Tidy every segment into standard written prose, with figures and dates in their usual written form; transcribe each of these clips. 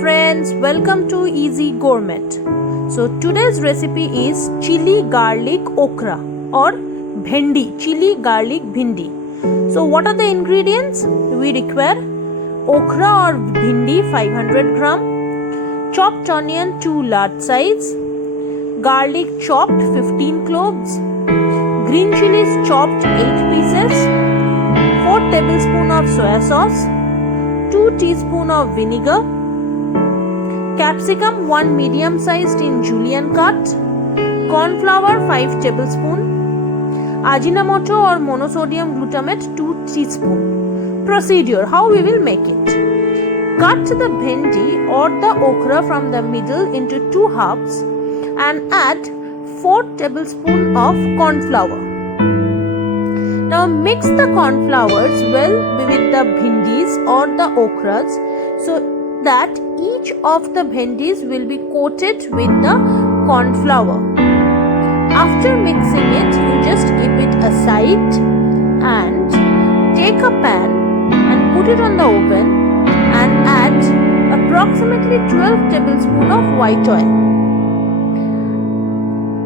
friends, welcome to Easy Gourmet. So today's recipe is chili garlic okra or bhendi, chili garlic bhindi. So what are the ingredients? We require okra or bhindi 500 gram, chopped onion 2 large size, garlic chopped 15 cloves, green chilies chopped 8 pieces, 4 tablespoons of soya sauce, 2 teaspoons of vinegar, capsicum 1 medium sized in julienne cut, corn flour 5 tablespoons, Ajinomoto or monosodium glutamate 2 teaspoons. Procedure: how we will make it. Cut the bhendi or the okra from the middle into 2 halves and add 4 tablespoons of corn flour. Now mix the corn flours well with the bhindis or the okras so that each of the bhendis will be coated with the corn flour. After mixing it, you just keep it aside and take a pan and put it on the oven and add approximately 12 tablespoons of white oil.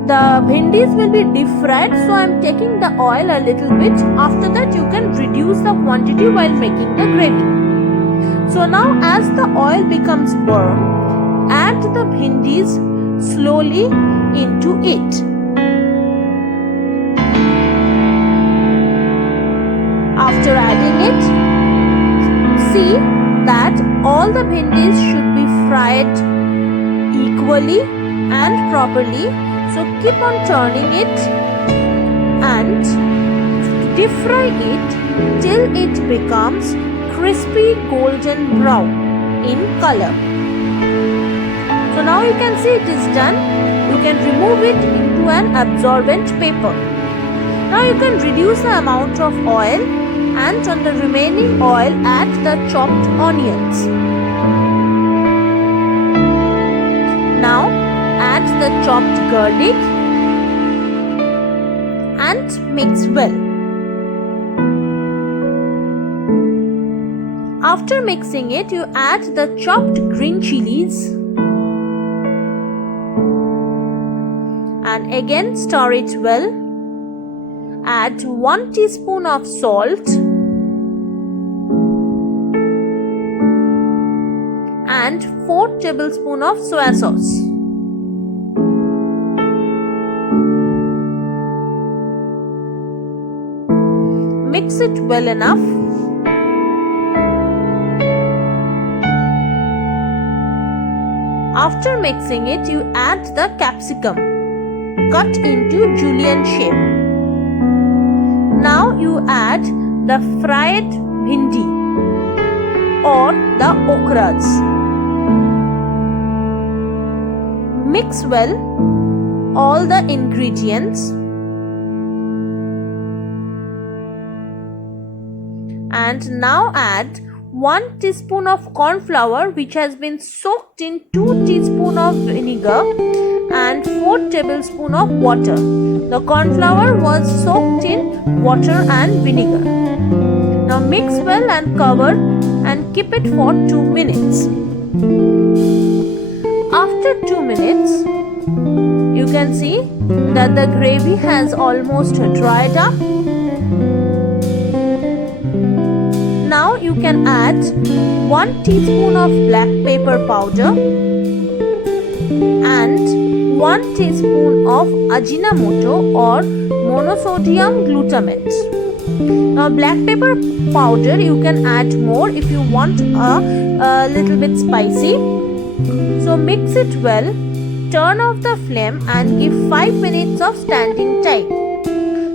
The bhendis will be deep fried, so I am taking the oil a little bit. After that, you can reduce the quantity while making the gravy. So now as the oil becomes warm, add the bhendis slowly into it. After adding it, see that all the bhendis should be fried equally and properly. So keep on turning it and deep fry it till it becomes crispy golden brown in color. So now you can see it is done. You can remove it into an absorbent paper. Now you can reduce the amount of oil and on the remaining oil add the chopped onions. Now add the chopped garlic and mix well. After mixing it, you add the chopped green chilies and again stir it well. Add 1 teaspoon of salt and 4 tablespoons of soya sauce. Mix it well enough. After mixing it, you add the capsicum cut into julienne shape. Now you add the fried bhindi or the okras. Mix well all the ingredients and now add 1 teaspoon of corn flour which has been soaked in 2 teaspoons of vinegar and 4 tablespoons of water. The corn flour was soaked in water and vinegar. Now mix well and cover and keep it for 2 minutes. After 2 minutes, you can see that the gravy has almost dried up. Now you can add 1 teaspoon of black pepper powder and 1 teaspoon of Ajinomoto or monosodium glutamate. Now black pepper powder you can add more if you want a little bit spicy. So mix it well, turn off the flame and give 5 minutes of standing time.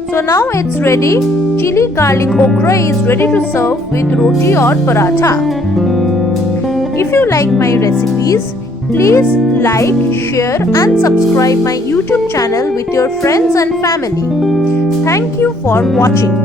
So now it's ready. Chili garlic okra is ready to serve with roti or paratha. If you like my recipes, please like, share and subscribe my YouTube channel with your friends and family. Thank you for watching.